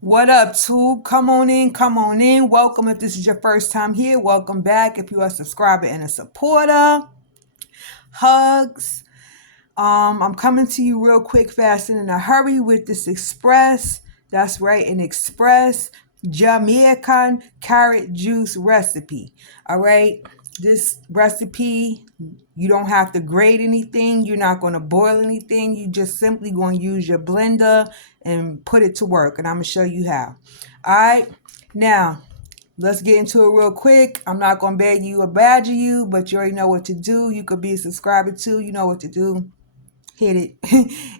What up, tube? Come on in, come on in. Welcome if this is your first time here. Welcome back if you are a subscriber and a supporter. Hugs. I'm coming to you real quick, fast, and in a hurry with this express. That's right, an express Jamaican carrot juice recipe. All right, this recipe, you don't have to grate anything. You're not going to boil anything. You just simply going to use your blender and put it to work. And I'm going to show you how. All right, now let's get into it real quick. I'm not going to beg you or badger you, but you already know what to do. You could be a subscriber too. You know what to do. Hit it.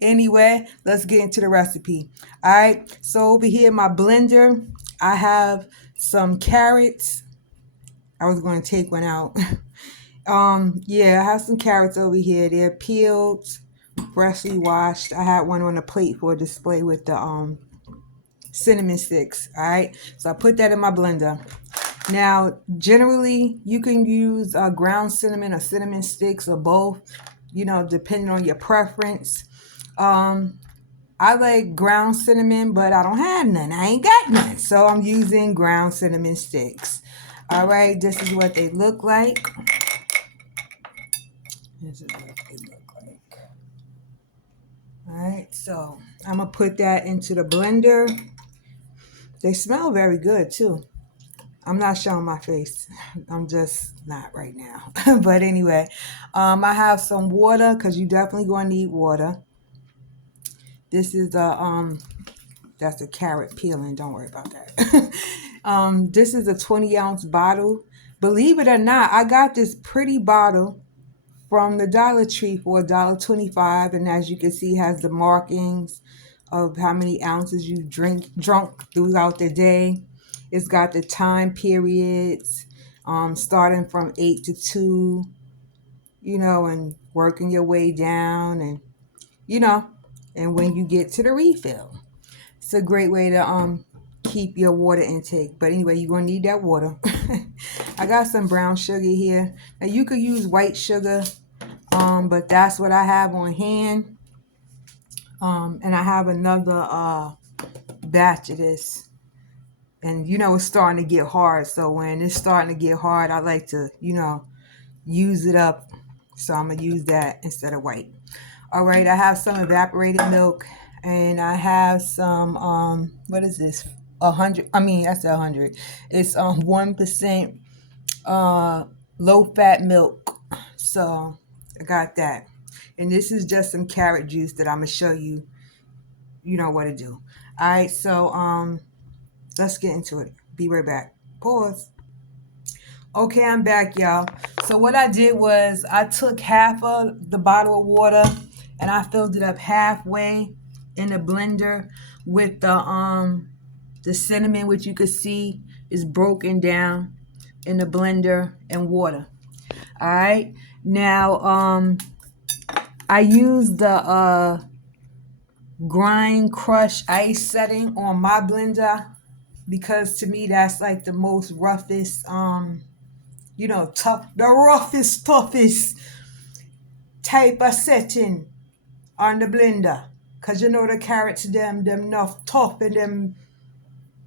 Anyway, let's get into the recipe. All right, so over here in my blender, I have some carrots. I was going to take one out. Yeah, I have some carrots over here. They're peeled, freshly washed. I had one on a plate for display with the cinnamon sticks. All right, so I put that in my blender. Now, generally, you can use ground cinnamon or cinnamon sticks or both, depending on your preference. I like ground cinnamon, but I don't have none. I ain't got none. So I'm using ground cinnamon sticks. All right, this is what they look like. This is what they look like. All right, so I'm going to put that into the blender. They smell very good, too. I'm not showing my face. I'm just not right now. But anyway, I have some water because you definitely going to need water. This is that's a carrot peeling. Don't worry about that. This is a 20-ounce bottle. Believe it or not, I got this pretty bottle from the Dollar Tree for $1.25, and as you can see, has the markings of how many ounces you drunk throughout the day. It's got the time periods, starting from 8 to 2, and working your way down, and and when you get to the refill. It's a great way to keep your water intake. But anyway, you're gonna need that water. I got some brown sugar here. Now you could use white sugar, but that's what I have on hand. And I have another batch of this. And it's starting to get hard. So when it's starting to get hard, I like to, use it up. So I'm gonna use that instead of white. All right, I have some evaporated milk, and I have some what is this? 100. I mean, that's 100. It's 1% low fat milk. So I got that, and this is just some carrot juice that I'm gonna show you. You know what to do. All right, so let's get into it. Be right back. Pause. Okay, I'm back, y'all. So what I did was I took half of the bottle of water and I filled it up halfway in the blender with the cinnamon, which you could see is broken down in the blender, and water. All right. Now I used the grind crush ice setting on my blender because to me that's like the most roughest the roughest, toughest type of setting on the blender. Cause the carrots, them enough tough and them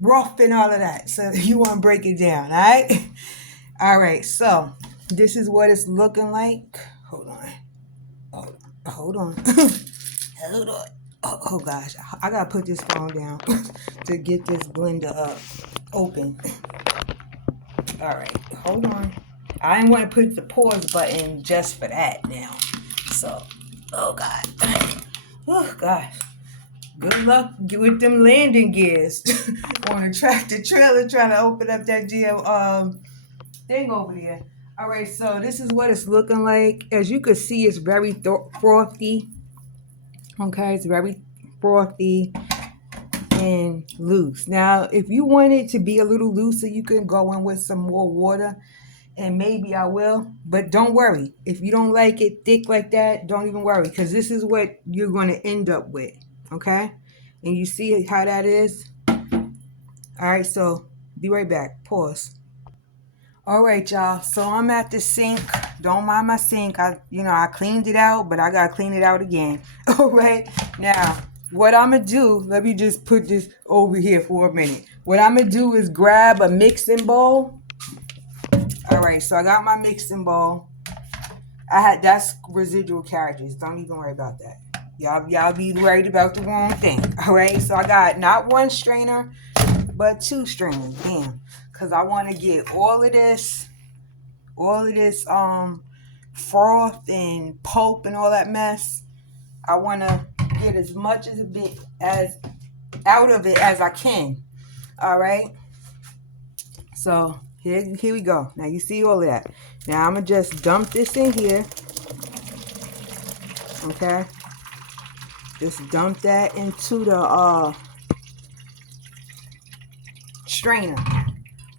rough and all of that. So you want to break it down, all right? All right, so this is what it's looking like. Hold on. Hold on. Hold on. Oh gosh, I gotta put this phone down to get this blender up open. All right, hold on. I didn't want to put the pause button just for that now. So, oh God. Oh gosh. Good luck with them landing gears on a tractor trailer trying to open up that damn thing over there. All right, so this is what it's looking like. As you can see, it's very frothy. Okay, it's very frothy and loose. Now, if you want it to be a little looser, you can go in with some more water, and maybe I will. But don't worry. If you don't like it thick like that, don't even worry, because this is what you're going to end up with. Okay? And you see how that is? All right, so be right back. Pause. All right, y'all. So I'm at the sink. Don't mind my sink. I cleaned it out, but I got to clean it out again. All right. Now, what I'm gonna do, let me just put this over here for a minute. What I'm gonna do is grab a mixing bowl. All right, so I got my mixing bowl. That's residual carriages. Don't even worry about that. Y'all be worried about the wrong thing. All right, so I got not one strainer, but two strainers. Damn, because I want to get all of this froth and pulp and all that mess. I want to get as much as a bit as out of it as I can. All right. So here we go. Now you see all of that. Now I'm gonna just dump this in here. Okay. Just dump that into the strainer.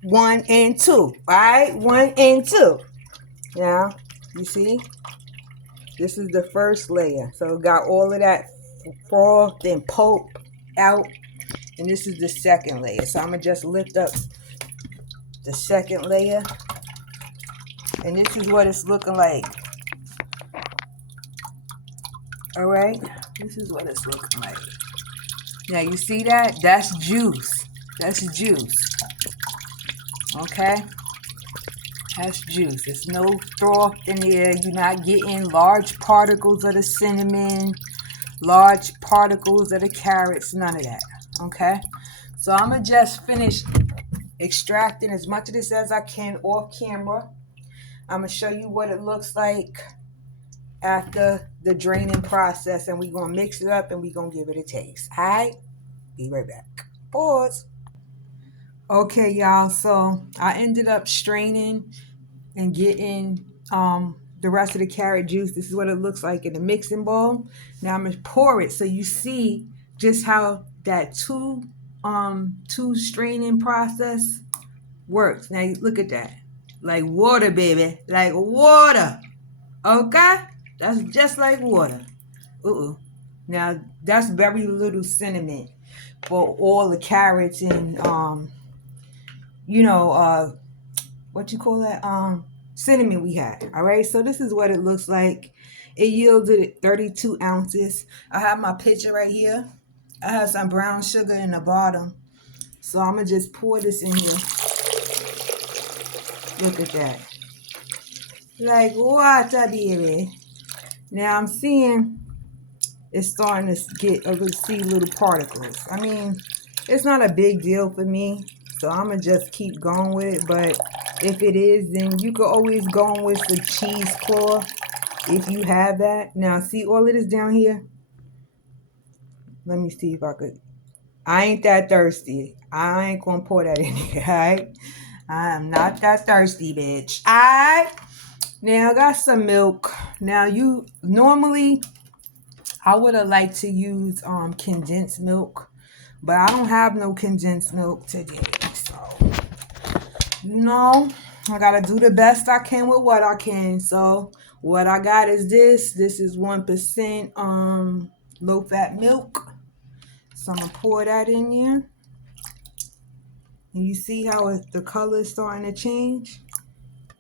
1 and 2. All right. 1 and 2. Now you see. This is the first layer. So got all of that froth and pulp out. And this is the second layer. So I'm going to just lift up the second layer. And this is what it's looking like. All right. This is what it's looking like. Now you see that? That's juice. That's juice. Okay. That's juice. There's no froth in there. You're not getting large particles of the cinnamon, large particles of the carrots, none of that. Okay. So I'm going to just finish extracting as much of this as I can off camera. I'm going to show you what it looks like after the draining process, and we're going to mix it up and we're going to give it a taste. All right? Be right back. Pause. Okay, y'all. So I ended up straining and getting the rest of the carrot juice. This is what it looks like in the mixing bowl. Now I'm going to pour it so you see just how that two straining process works. Now look at that. Like water, baby. Like water. Okay? That's just like water. Now that's very little cinnamon for all the carrots and what you call that? Cinnamon we had. All right. So this is what it looks like. It yielded 32 ounces. I have my pitcher right here. I have some brown sugar in the bottom. So I'm going to just pour this in here. Look at that. Like water, baby. Now I'm seeing it's starting to get see little particles. I mean, it's not a big deal for me. So I'm going to just keep going with it. But if it is, then you could always go on with the cheesecloth if you have that. Now, see all of this down here? Let me see if I could. I ain't that thirsty. I ain't going to pour that in here, all right? I am not that thirsty, bitch. All right? Now, I got some milk. Now, normally, I would have liked to use condensed milk. But I don't have no condensed milk today. So, I got to do the best I can with what I can. So, what I got is this. This is 1% low-fat milk. So, I'm going to pour that in there. And you see how the color is starting to change?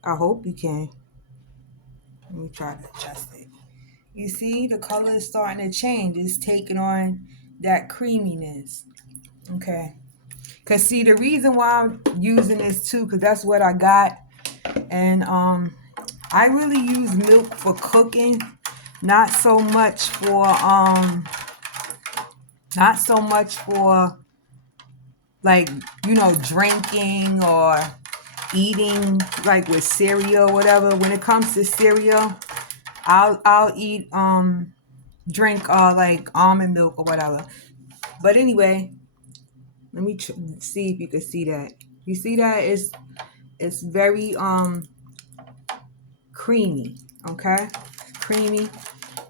I hope you can. Let me try to adjust it. You see the color is starting to change. It's taking on that creaminess. Okay. Because see, the reason why I'm using this too, because that's what I got. And I really use milk for cooking. Not so much for like, drinking or eating like with cereal or whatever. When it comes to cereal, I'll eat drink like almond milk or whatever. But anyway, let me see if you can see that. You see that it's very creamy. Okay, creamy.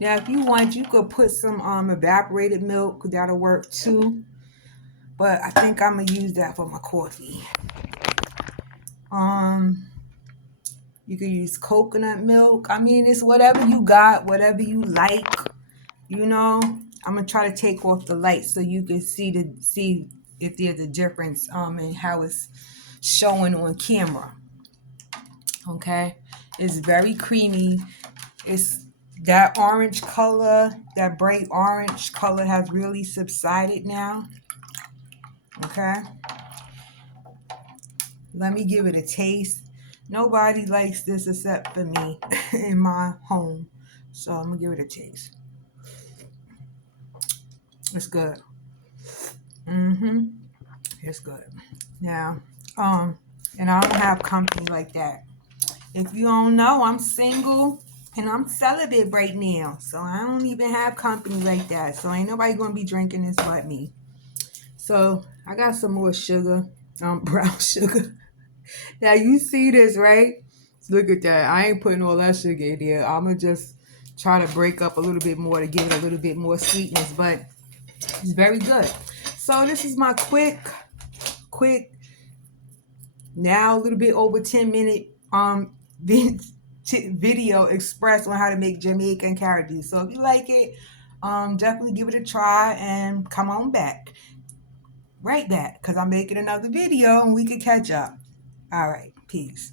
Now if you want, you could put some evaporated milk. That'll work too. But I think I'm gonna use that for my coffee. You can use coconut milk. I mean, it's whatever you got, whatever you like. I'm gonna try to take off the light so you can see if there's a difference in how it's showing on camera. Okay, it's very creamy. It's That orange color, that bright orange color has really subsided now. Okay. Let me give it a taste. Nobody likes this except for me in my home. So I'm gonna give it a taste. It's good. Mm-hmm. It's good. Now, and I don't have company like that. If you don't know, I'm single and I'm celibate right now. So I don't even have company like that. So ain't nobody gonna be drinking this but me. So I got some more sugar, brown sugar. Now you see this, right? Look at that. I ain't putting all that sugar in there. I'ma just try to break up a little bit more to give it a little bit more sweetness, but it's very good. So this is my quick, now a little bit over 10-minute video express on how to make Jamaican carrot juice. So if you like it, definitely give it a try and come on back. Right back, because I'm making another video and we can catch up. All right, peace.